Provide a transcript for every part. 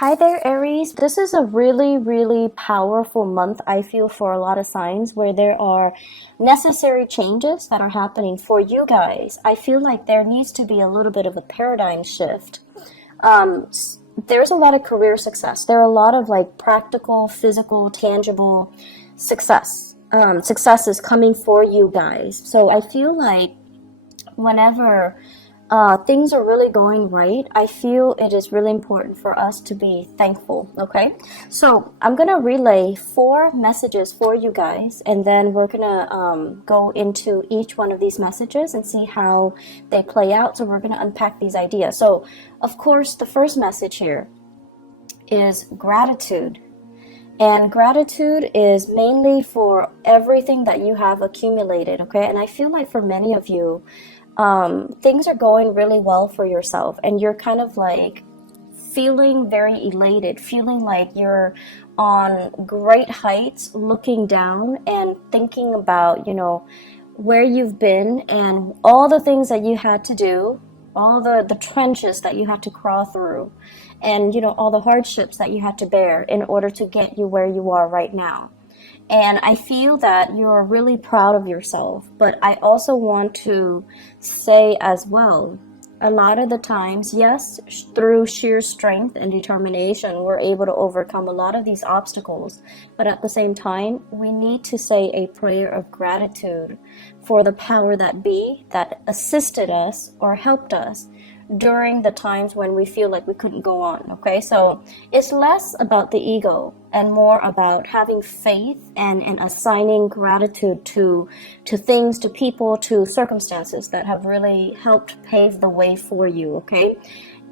Hi there, Aries. This is a really, really powerful month, I feel, for a lot of signs where there are necessary changes that are happening for you guys. I feel like there needs to be a little bit of a paradigm shift. There's a lot of career success. There are a lot of like practical, physical, tangible success. Success is coming for you guys. So I feel like whenever things are really going right, I feel it is really important for us to be thankful, okay? So I'm going to relay 4 messages for you guys, and then we're going to go into each one of these messages and see how they play out. So we're going to unpack these ideas. So, of course, the first message here is gratitude. And gratitude is mainly for everything that you have accumulated, okay? And I feel like for many of you, things are going really well for yourself, and you're kind of like feeling very elated, feeling like you're on great heights, looking down and thinking about, where you've been and all the things that you had to do, all the trenches that you had to crawl through, and, all the hardships that you had to bear in order to get you where you are right now. And I feel that you're really proud of yourself, but I also want to say as well, a lot of the times, yes, through sheer strength and determination, we're able to overcome a lot of these obstacles. But at the same time, we need to say a prayer of gratitude for the power that be that assisted us or helped us during the times when we feel like we couldn't go on, okay? So it's less about the ego and more about having faith and assigning gratitude to things, to people, to circumstances that have really helped pave the way for you, okay?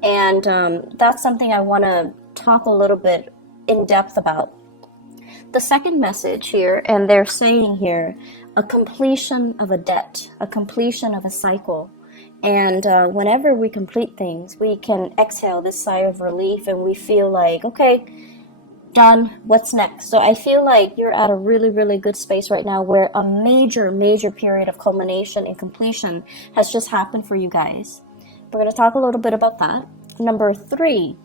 And that's something I want to talk a little bit in depth about. The second message here, and they're saying here, a completion of a debt, a completion of a cycle. And whenever we complete things, we can exhale this sigh of relief and we feel like, okay, done, what's next? So I feel like you're at a really, really good space right now where a major, major period of culmination and completion has just happened for you guys. We're going to talk a little bit about that. Number 3,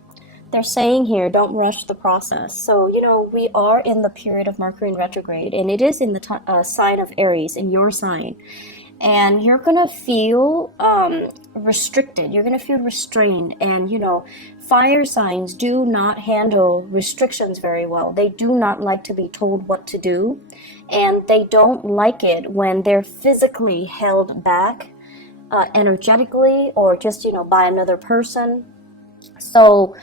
they're saying here, don't rush the process. So, we are in the period of Mercury in retrograde, and it is in the sign of Aries, in your sign. And you're going to feel restricted. You're going to feel restrained. And, fire signs do not handle restrictions very well. They do not like to be told what to do. And they don't like it when they're physically held back energetically or just, by another person. So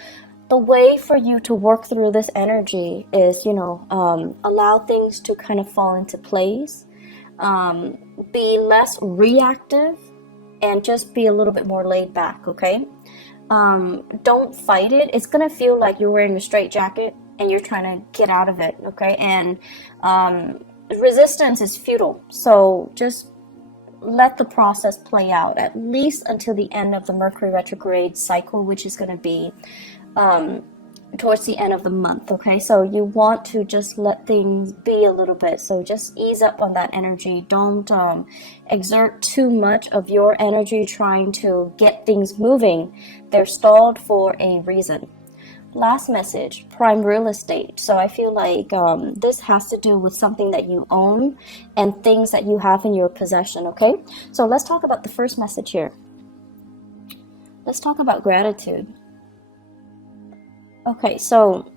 the way for you to work through this energy is, allow things to kind of fall into place. Be less reactive and just be a little bit more laid back, okay? Don't fight it. It's gonna feel like you're wearing a straitjacket and you're trying to get out of it, okay? And resistance is futile, so just let the process play out, at least until the end of the Mercury retrograde cycle, which is going to be towards the end of the month, okay? So you want to just let things be a little bit. So just ease up on that energy. Don't exert too much of your energy trying to get things moving. They're stalled for a reason. Last message, prime real estate. So I feel like this has to do with something that you own and things that you have in your possession, okay? So let's talk about the first message here. Let's talk about gratitude. Okay, so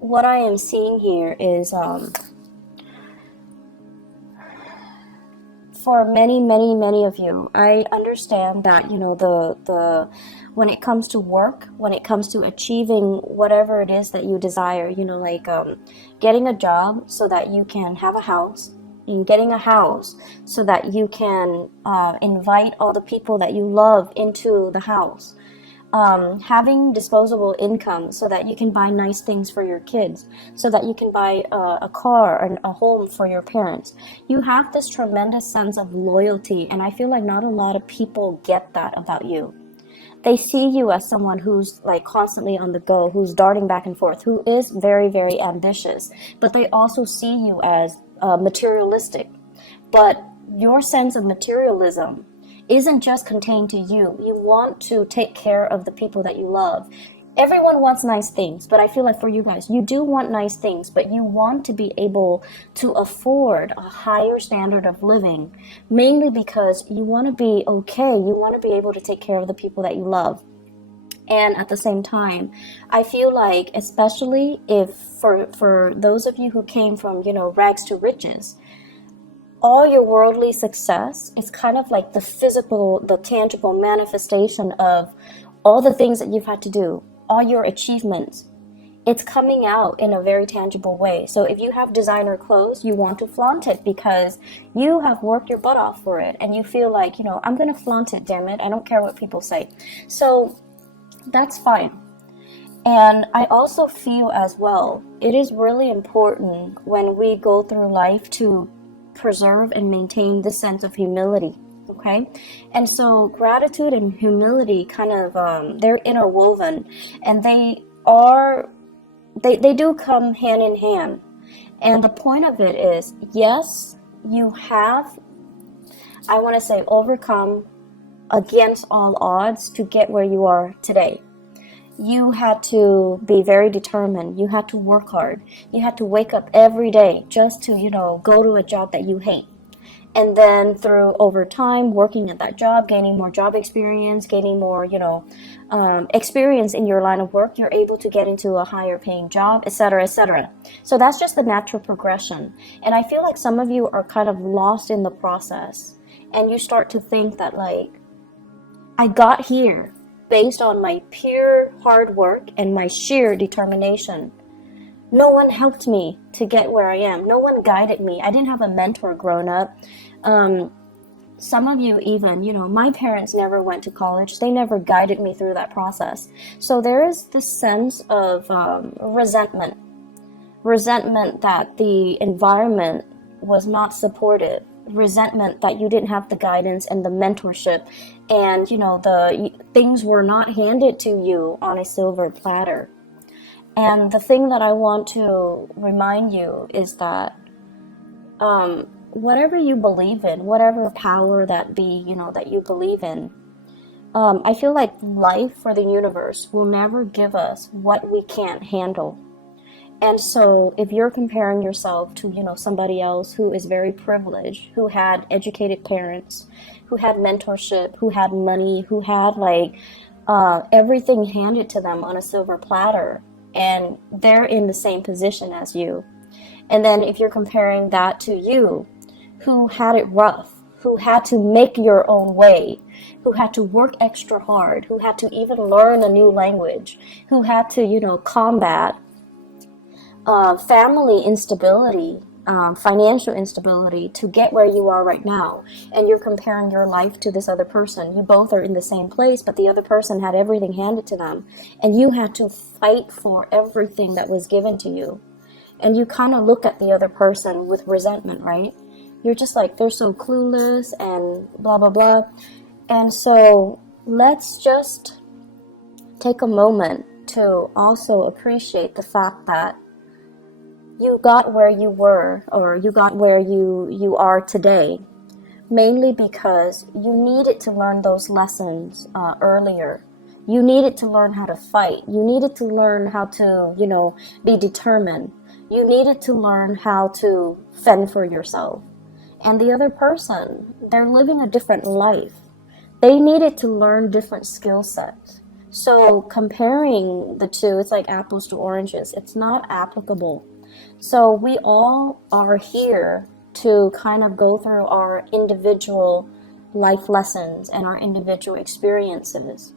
what I am seeing here is for many, many, many of you, I understand that, the when it comes to work, when it comes to achieving whatever it is that you desire, getting a job so that you can have a house, and getting a house so that you can invite all the people that you love into the house. Having disposable income so that you can buy nice things for your kids, so that you can buy a car and a home for your parents. You have this tremendous sense of loyalty, and I feel like not a lot of people get that about you. They see you as someone who's like constantly on the go, who's darting back and forth, who is very, very ambitious, but they also see you as materialistic. But your sense of materialism isn't just contained to you. You want to take care of the people that you love. Everyone wants nice things, but I feel like for you guys, you do want nice things, but you want to be able to afford a higher standard of living, mainly because you want to be okay. You want to be able to take care of the people that you love. And at the same time, I feel like, especially if for those of you who came from, rags to riches, all your worldly success is kind of like the physical, the tangible manifestation of all the things that you've had to do, all your achievements. It's coming out in a very tangible way. So if you have designer clothes, you want to flaunt it because you have worked your butt off for it. And you feel like, I'm going to flaunt it, damn it. I don't care what people say. So that's fine. And I also feel as well, it is really important when we go through life to preserve and maintain this sense of humility. Okay, and so gratitude and humility kind of they're interwoven, and they do come hand in hand. And the point of it is, yes, you have, I want to say, overcome against all odds to get where you are today. You had to be very determined. You had to work hard. You had to wake up every day just to, go to a job that you hate. And then through over time, working at that job, gaining more job experience, gaining more, experience in your line of work, you're able to get into a higher paying job, etc., etc. So that's just the natural progression. And I feel like some of you are kind of lost in the process. And you start to think that, like, I got here based on my pure hard work and my sheer determination. No one helped me to get where I am. No one guided me. I didn't have a mentor growing up. Some of you even, my parents never went to college. They never guided me through that process. So there is this sense of resentment that the environment was not supportive, resentment that you didn't have the guidance and the mentorship, and, the things were not handed to you on a silver platter. And the thing that I want to remind you is that whatever you believe in, whatever power that be, that you believe in, I feel like life or the universe will never give us what we can't handle. And so if you're comparing yourself to, somebody else who is very privileged, who had educated parents, who had mentorship, who had money, who had everything handed to them on a silver platter, and they're in the same position as you. And then if you're comparing that to you, who had it rough, who had to make your own way, who had to work extra hard, who had to even learn a new language, who had to, combat family instability, financial instability to get where you are right now. And you're comparing your life to this other person. You both are in the same place, but the other person had everything handed to them. And you had to fight for everything that was given to you. And you kind of look at the other person with resentment, right? You're just like, they're so clueless and blah, blah, blah. And so let's just take a moment to also appreciate the fact that you got where you were, or you got where you are today, mainly because you needed to learn those lessons earlier. You needed to learn how to fight. You needed to learn how to, be determined. You needed to learn how to fend for yourself. And the other person, they're living a different life. They needed to learn different skill sets. So comparing the two, it's like apples to oranges. It's not applicable. So we all are here to kind of go through our individual life lessons and our individual experiences.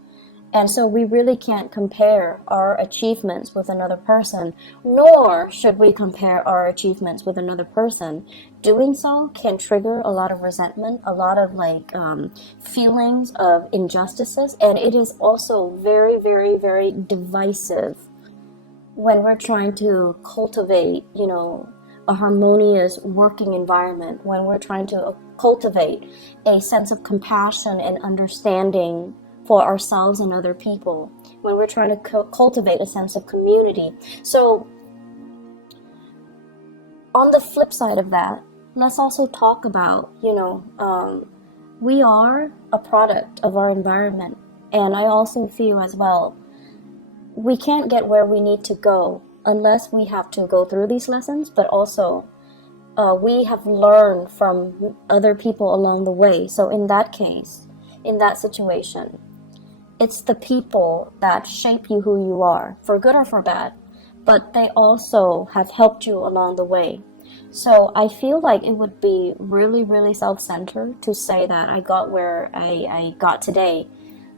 And so we really can't compare our achievements with another person, nor should we compare our achievements with another person. Doing so can trigger a lot of resentment, a lot of feelings of injustices, and it is also very, very, very divisive when we're trying to cultivate, a harmonious working environment, when we're trying to cultivate a sense of compassion and understanding for ourselves and other people, when we're trying to cultivate a sense of community. So on the flip side of that, let's also talk about, we are a product of our environment. And I also feel as well, we can't get where we need to go unless we have to go through these lessons, but also we have learned from other people along the way. So in that case, in that situation, it's the people that shape you who you are, for good or for bad, but they also have helped you along the way. So I feel like it would be really, really self-centered to say that I got where I got today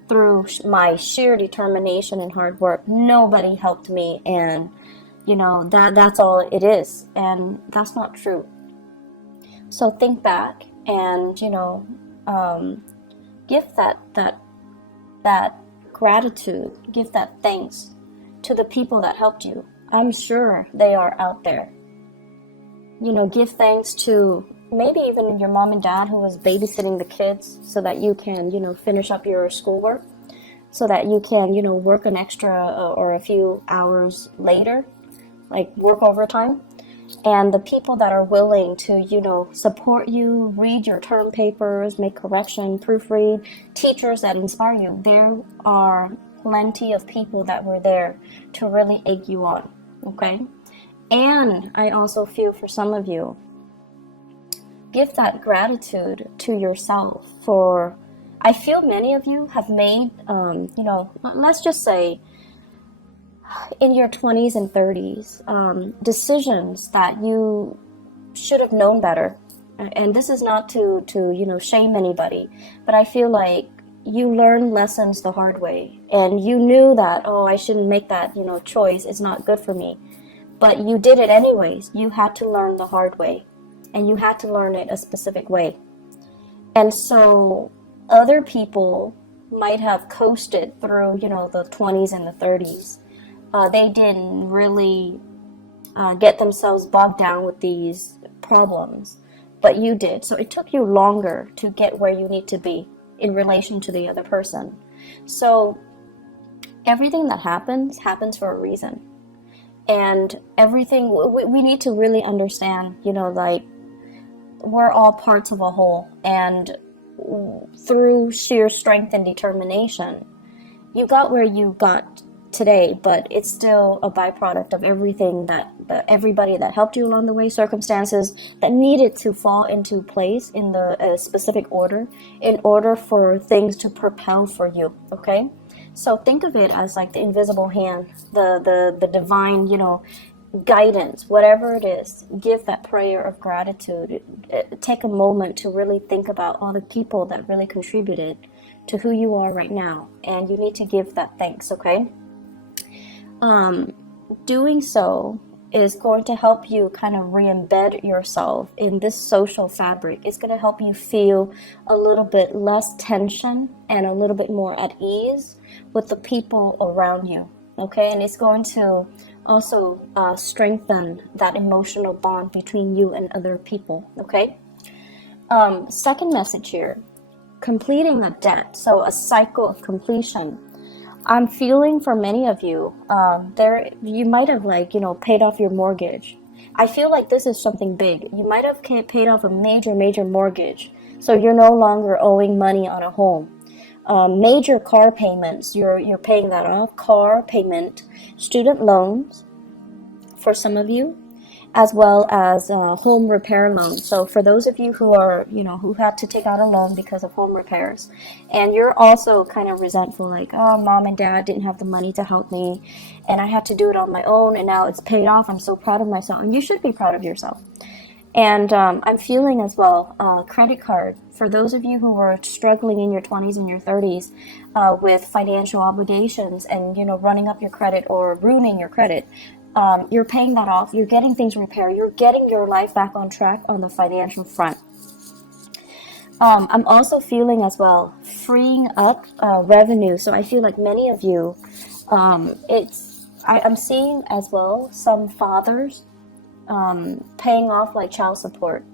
through my sheer determination and hard work. Nobody helped me, and that's all it is, and that's not true. So think back and give that gratitude, give that thanks to the people that helped you. I'm sure they are out there. Give thanks to maybe even your mom and dad who was babysitting the kids so that you can, finish up your schoolwork, so that you can, work an extra or a few hours later, like work overtime. And the people that are willing to, support you, read your term papers, make correction, proofread, teachers that inspire you. There are plenty of people that were there to really egg you on, okay? And I also feel for some of you, give that gratitude to yourself for, I feel many of you have made, let's just say, in your 20s and 30s, decisions that you should have known better. And this is not to shame anybody, but I feel like you learned lessons the hard way, and you knew that, oh, I shouldn't make that, choice. It's not good for me. But you did it anyways. You had to learn the hard way, and you had to learn it a specific way. And so other people might have coasted through, the 20s and the 30s. They didn't really get themselves bogged down with these problems, but you did. So it took you longer to get where you need to be in relation to the other person. So everything that happens for a reason. And everything, we need to really understand, like, we're all parts of a whole. And through sheer strength and determination, you got where you got today, but it's still a byproduct of everything everybody that helped you along the way, circumstances that needed to fall into place in the specific order in order for things to propel for you, okay? So think of it as like the invisible hand, the divine, guidance, whatever it is. Give that prayer of gratitude. Take a moment to really think about all the people that really contributed to who you are right now, and you need to give that thanks, okay? Doing so is going to help you kind of re-embed yourself in this social fabric. It's going to help you feel a little bit less tension and a little bit more at ease with the people around you, okay? And it's going to also strengthen that emotional bond between you and other people, okay? Second message here, completing a debt, so a cycle of completion. I'm feeling for many of you, you might have paid off your mortgage. I feel like this is something big. You might have paid off a major mortgage, so you're no longer owing money on a home. Major car payments, you're paying that off. Car payment, student loans for some of you, as well as home repair loans. So for those of you who are, who had to take out a loan because of home repairs, and you're also kind of resentful, like, oh, mom and dad didn't have the money to help me, and I had to do it on my own, and now it's paid off. I'm so proud of myself, and you should be proud of yourself. And I'm feeling as well, credit card. For those of you who were struggling in your 20s and your 30s with financial obligations and, running up your credit or ruining your credit, you're paying that off. You're getting things repaired. You're getting your life back on track on the financial front. I'm also feeling as well freeing up revenue. So I feel like many of you, I'm seeing as well some fathers paying off like child support.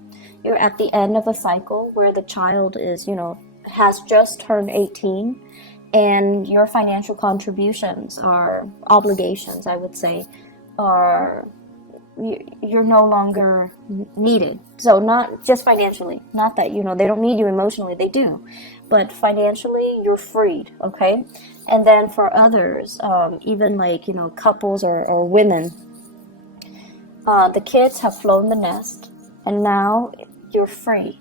You're at the end of a cycle where the child is, has just turned 18, and your financial contributions or obligations, I would say, you're no longer needed. So not just financially, not that, they don't need you emotionally, they do. but financially you're freed, okay? And then for others, even like, couples or women, the kids have flown the nest and now you're free.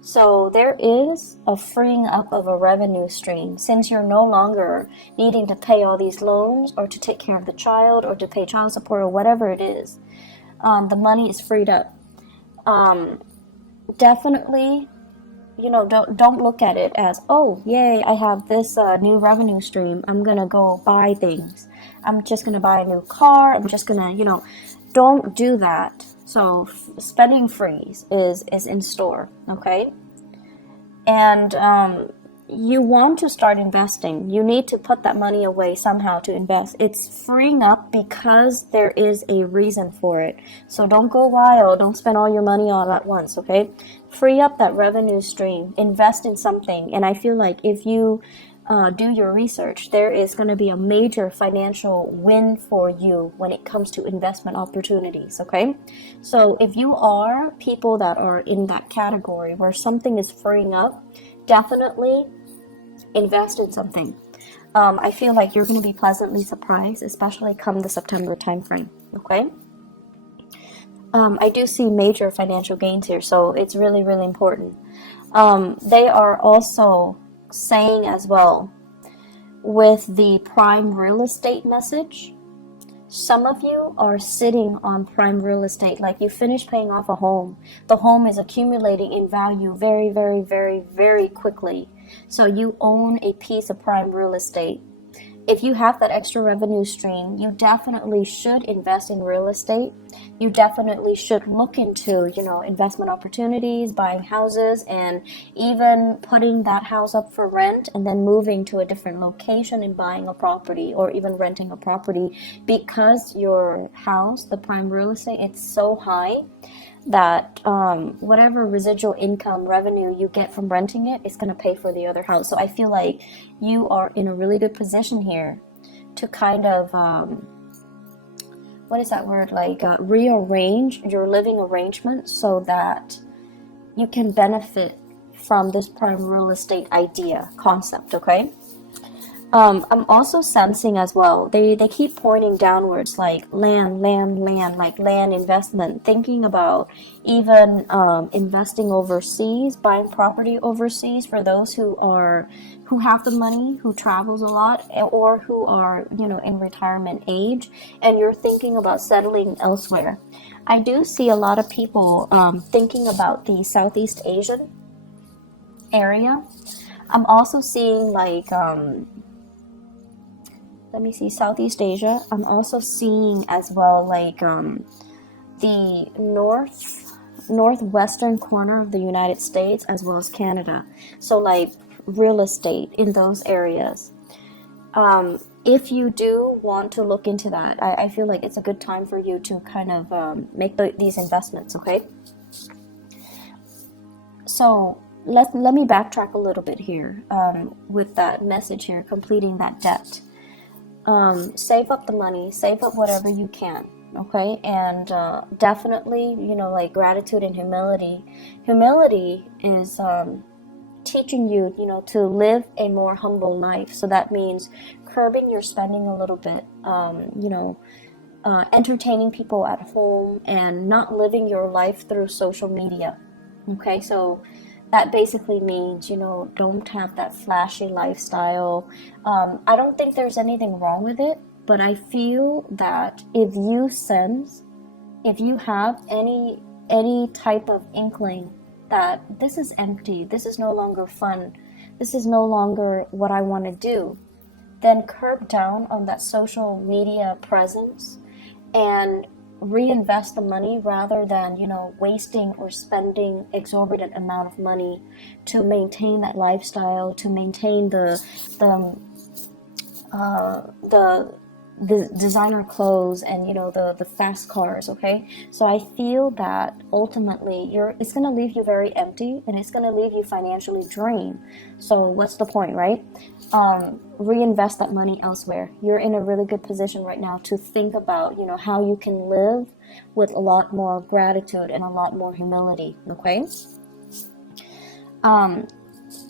So there is a freeing up of a revenue stream since you're no longer needing to pay all these loans or to take care of the child or to pay child support or whatever it is. The money is freed up. Definitely, don't look at it as, oh, yay, I have this new revenue stream. I'm going to go buy things. I'm just going to buy a new car. I'm just going to, don't do that. So spending freeze is in store, okay? And you want to start investing. You need to put that money away somehow to invest. It's freeing up because there is a reason for it. So don't go wild. Don't spend all your money all at once, okay? Free up that revenue stream. Invest in something. And I feel like if you do your research, there is going to be a major financial win for you when it comes to investment opportunities, okay? So if you are people that are in that category where something is freeing up, definitely invest in something. I feel like you're going to be pleasantly surprised, especially come the September timeframe, okay? I do see major financial gains here, so it's really, really important. They are also saying as well with the prime real estate message, some of you are sitting on prime real estate, like you finished paying off a home. The home is accumulating in value very, very, very, very quickly. So you own a piece of prime real estate. If you have that extra revenue stream, you definitely should invest in real estate. You definitely should look into, investment opportunities, buying houses, and even putting that house up for rent and then moving to a different location and buying a property or even renting a property, because your house, the prime real estate, it's so high that whatever residual income revenue you get from renting it is going to pay for the other house. So I feel like you are in a really good position here to kind of what is that word, rearrange your living arrangement so that you can benefit from this prime real estate concept, okay? I'm also sensing as well, they keep pointing downwards, like land, like land investment, thinking about even investing overseas, buying property overseas for those who have the money, who travels a lot, or who are, in retirement age, and you're thinking about settling elsewhere. I do see a lot of people thinking about the Southeast Asian area. I'm also seeing let me see, Southeast Asia. I'm also seeing as well the northwestern corner of the United States as well as Canada. So like real estate in those areas. If you do want to look into that, I feel like it's a good time for you to kind of make these investments, okay? So let me backtrack a little bit here with that message here, completing that debt. Save up the money, save up whatever you can, okay? And definitely, gratitude and humility. Humility is teaching you, to live a more humble life. So that means curbing your spending a little bit, entertaining people at home and not living your life through social media, okay? So that basically means, don't have that flashy lifestyle. I don't think there's anything wrong with it, but I feel that if you have any type of inkling that this is empty, this is no longer fun, this is no longer what I want to do, then curb down on that social media presence and reinvest the money rather than wasting or spending exorbitant amount of money to maintain that lifestyle, to maintain the designer clothes and the fast cars, okay? So I feel that ultimately it's going to leave you very empty and it's going to leave you financially drained. So what's the point, right? Reinvest that money elsewhere. You're in a really good position right now to think about how you can live with a lot more gratitude and a lot more humility, okay?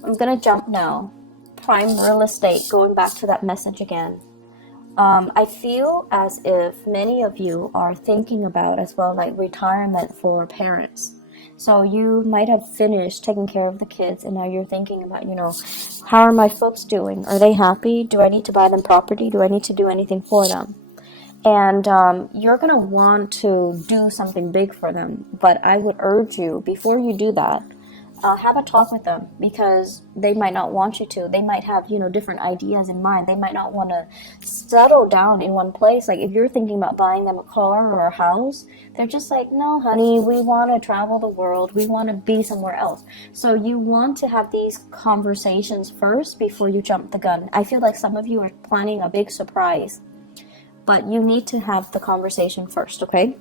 I'm gonna jump now. Prime real estate, going back to that message again. I feel as if many of you are thinking about as well, like retirement for parents. So you might have finished taking care of the kids, and now you're thinking about, how are my folks doing? Are they happy? Do I need to buy them property? Do I need to do anything for them? And you're going to want to do something big for them. But I would urge you, before you do that, have a talk with them, because they might not want you to. They might have, different ideas in mind. They might not want to settle down in one place. Like if you're thinking about buying them a car or a house, they're just like, no, honey, we want to travel the world. We want to be somewhere else. So you want to have these conversations first before you jump the gun. I feel like some of you are planning a big surprise, but you need to have the conversation first, okay?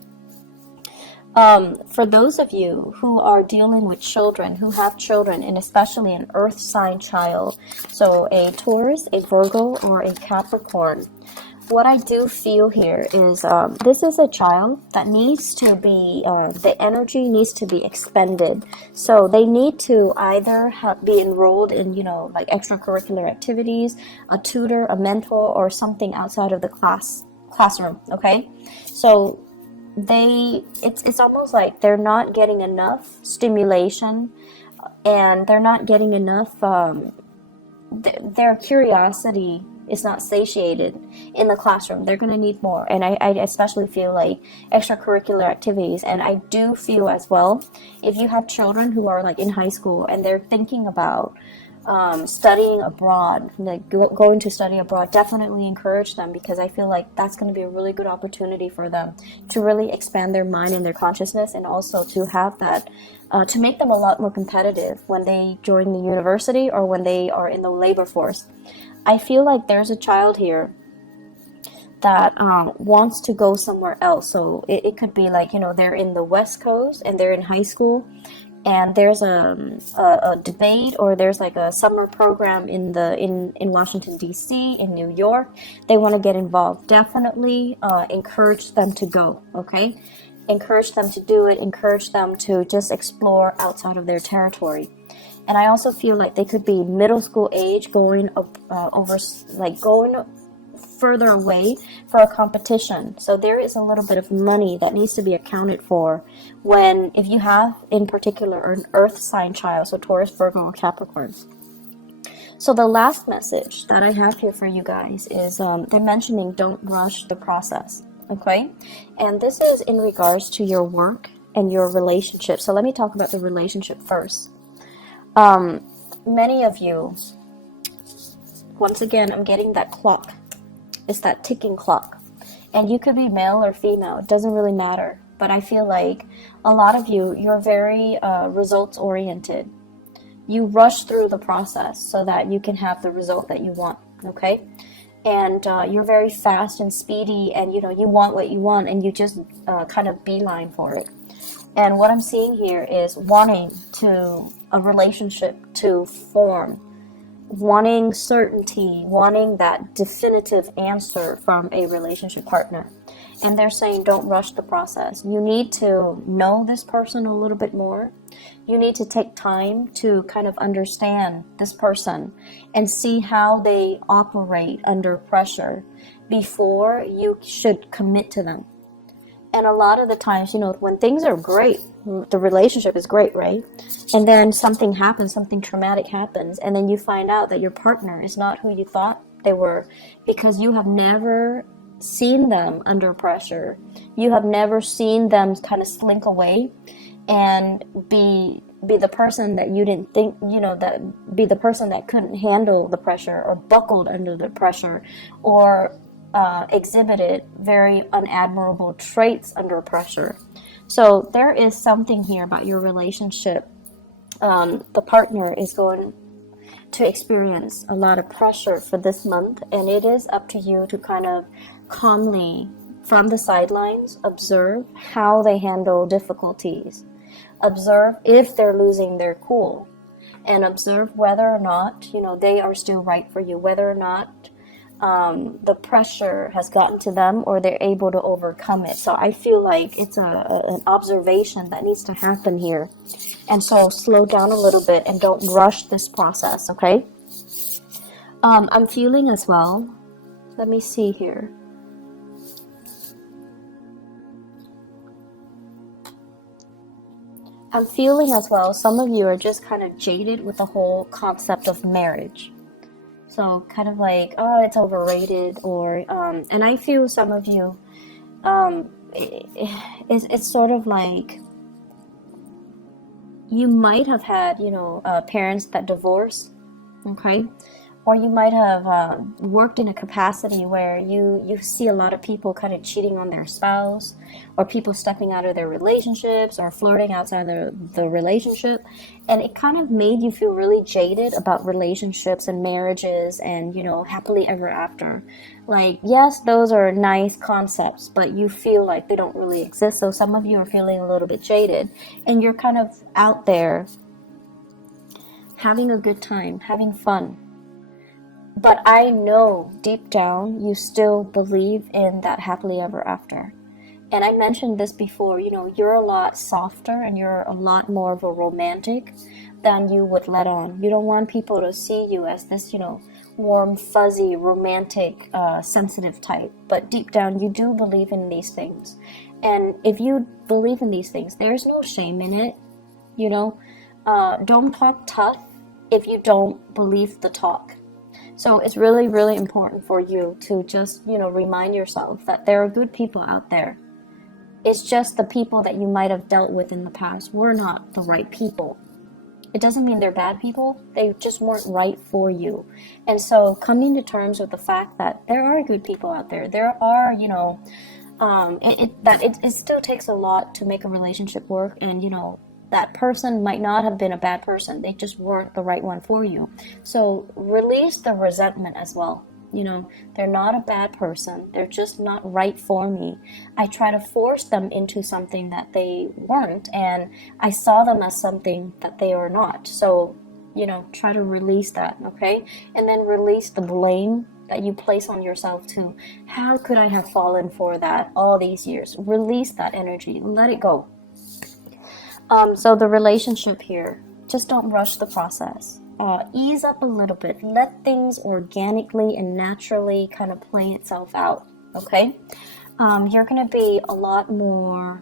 For those of you who are dealing with children, who have children, and especially an earth sign child, so a Taurus, a Virgo, or a Capricorn, what I do feel here is this is a child that needs to be, the energy needs to be expended. So they need to either be enrolled in, like extracurricular activities, a tutor, a mentor, or something outside of the classroom, okay? So it's almost like they're not getting enough stimulation, and they're not getting enough, their curiosity is not satiated in the classroom. They're going to need more. And I especially feel like extracurricular activities. And I do feel as well, if you have children who are like in high school and they're thinking about studying abroad, like going to study abroad, definitely encourage them, because I feel like that's going to be a really good opportunity for them to really expand their mind and their consciousness, and also to have that, to make them a lot more competitive when they join the university or when they are in the labor force. I feel like there's a child here that wants to go somewhere else. So it could be like, they're in the West Coast and they're in high school, and there's a debate, or there's like a summer program in Washington D.C., in New York. They want to get involved. Definitely encourage them to go. Okay, encourage them to do it. Encourage them to just explore outside of their territory. And I also feel like they could be middle school age, going going further away for a competition. So there is a little bit of money that needs to be accounted for if you have in particular an earth sign child, so Taurus, Virgo, or Capricorn. So the last message that I have here for you guys is they're mentioning don't rush the process, okay? And this is in regards to your work and your relationship. So let me talk about the relationship first. Many of you, once again, I'm getting that clock. It's that ticking clock. And you could be male or female. It doesn't really matter. But I feel like a lot of you, you're very results oriented. You rush through the process so that you can have the result that you want, okay? And you're very fast and speedy, and you want what you want, and you just kind of beeline for it. And what I'm seeing here is wanting a relationship to form, wanting certainty, wanting that definitive answer from a relationship partner. And they're saying don't rush the process. You need to know this person a little bit more. You need to take time to kind of understand this person and see how they operate under pressure before you should commit to them. And a lot of the times, when things are great, the relationship is great, right? And then something happens, something traumatic happens, and then you find out that your partner is not who you thought they were, because you have never seen them under pressure. You have never seen them kind of slink away and be the person that you didn't think, be the person that couldn't handle the pressure, or buckled under the pressure, or exhibited very unadmirable traits under pressure. So there is something here about your relationship. The partner is going to experience a lot of pressure for this month, and it is up to you to kind of calmly, from the sidelines, observe how they handle difficulties. Observe if they're losing their cool, and observe whether or not, they are still right for you, whether or not the pressure has gotten to them, or they're able to overcome it. So I feel like it's an observation that needs to happen here. And so slow down a little bit and don't rush this process, okay? I'm feeling as well. Let me see here. I'm feeling as well, some of you are just kind of jaded with the whole concept of marriage. So kind of like, oh, it's overrated, or, and I feel some of you, it's sort of like, you might have had, parents that divorced, okay? Or you might have worked in a capacity where you see a lot of people kind of cheating on their spouse, or people stepping out of their relationships, or flirting outside the relationship. And it kind of made you feel really jaded about relationships and marriages and, happily ever after. Like, yes, those are nice concepts, but you feel like they don't really exist. So some of you are feeling a little bit jaded, and you're kind of out there having a good time, having fun. But I know deep down you still believe in that happily ever after. And I mentioned this before, you're a lot softer and you're a lot more of a romantic than you would let on. You don't want people to see you as this, warm, fuzzy, romantic, sensitive type. But deep down you do believe in these things. And if you believe in these things, there's no shame in it. Don't talk tough if you don't believe the talk. So it's really, really important for you to just, remind yourself that there are good people out there. It's just the people that you might have dealt with in the past were not the right people. It doesn't mean they're bad people. They just weren't right for you. And so coming to terms with the fact that there are good people out there. There are, it still takes a lot to make a relationship work. And, that person might not have been a bad person. They just weren't the right one for you. So release the resentment as well. They're not a bad person. They're just not right for me. I try to force them into something that they weren't, and I saw them as something that they are not. So, try to release that, okay? And then release the blame that you place on yourself too. How could I have fallen for that all these years? Release that energy. Let it go. So the relationship here, just don't rush the process. Ease up a little bit. Let things organically and naturally kind of play itself out, okay? You're going to be a lot more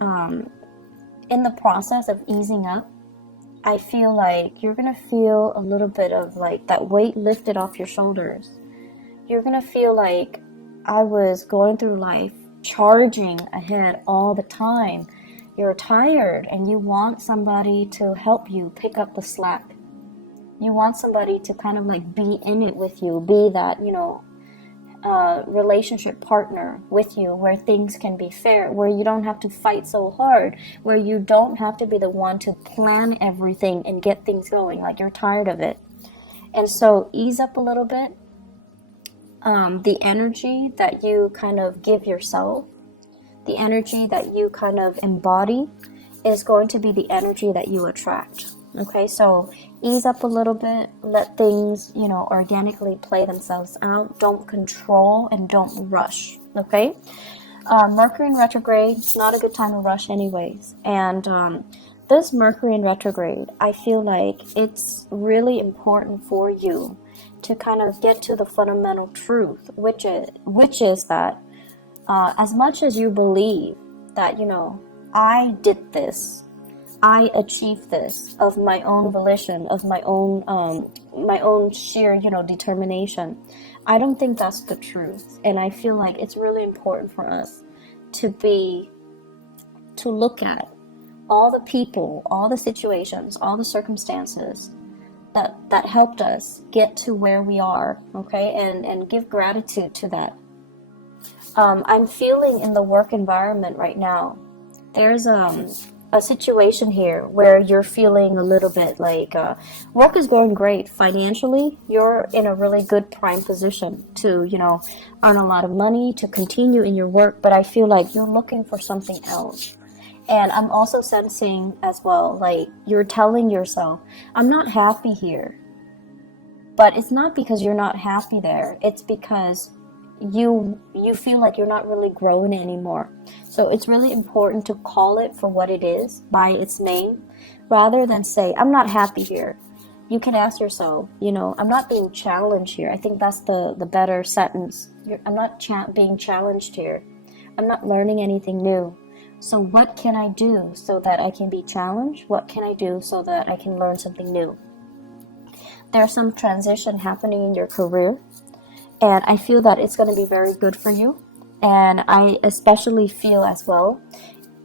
in the process of easing up. I feel like you're going to feel a little bit of like that weight lifted off your shoulders. You're going to feel like I was going through life charging ahead all the time. You're tired and you want somebody to help you pick up the slack. You want somebody to kind of like be in it with you, be that, relationship partner with you where things can be fair, where you don't have to fight so hard, where you don't have to be the one to plan everything and get things going. Like you're tired of it. And so ease up a little bit. The energy that you kind of give yourself, the energy that you kind of embody is going to be the energy that you attract. Okay, so ease up a little bit, let things, organically play themselves out. Don't control and don't rush. Okay, Mercury in retrograde, it's not a good time to rush anyways. And this Mercury in retrograde, I feel like it's really important for you to kind of get to the fundamental truth, which is that as much as you believe that, I did this, I achieved this of my own volition, of my own sheer, determination, I don't think that's the truth. And I feel like it's really important for us to look at all the people, all the situations, all the circumstances that helped us get to where we are, okay, and give gratitude to that. I'm feeling in the work environment right now, there's a situation here where you're feeling a little bit like work is going great financially. You're in a really good prime position to, earn a lot of money, to continue in your work, but I feel like you're looking for something else. And I'm also sensing as well, like you're telling yourself, I'm not happy here. But it's not because you're not happy there. It's because you feel like you're not really growing anymore. So it's really important to call it for what it is, by its name, rather than say, I'm not happy here. You can ask yourself, I'm not being challenged here. I think that's the better sentence. I'm not being challenged here. I'm not learning anything new. So what can I do so that I can be challenged? What can I do so that I can learn something new? There's some transition happening in your career, and I feel that it's going to be very good for you. And I especially feel as well,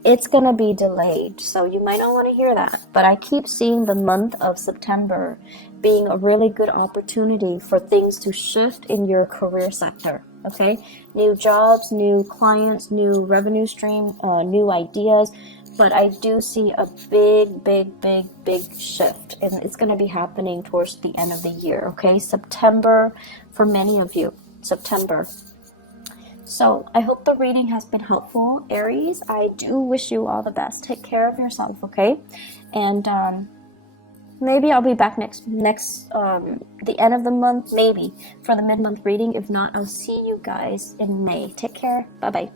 it's going to be delayed. So you might not want to hear that. But I keep seeing the month of September being a really good opportunity for things to shift in your career sector. Okay? New jobs, new clients, new revenue stream, new ideas. But I do see a big shift. And it's going to be happening towards the end of the year. Okay? September, for many of you. September. So I hope the reading has been helpful, Aries. I do wish you all the best. Take care of yourself, okay? And maybe I'll be back next the end of the month, maybe for the mid-month reading. If not, I'll see you guys in May. Take care. Bye-bye.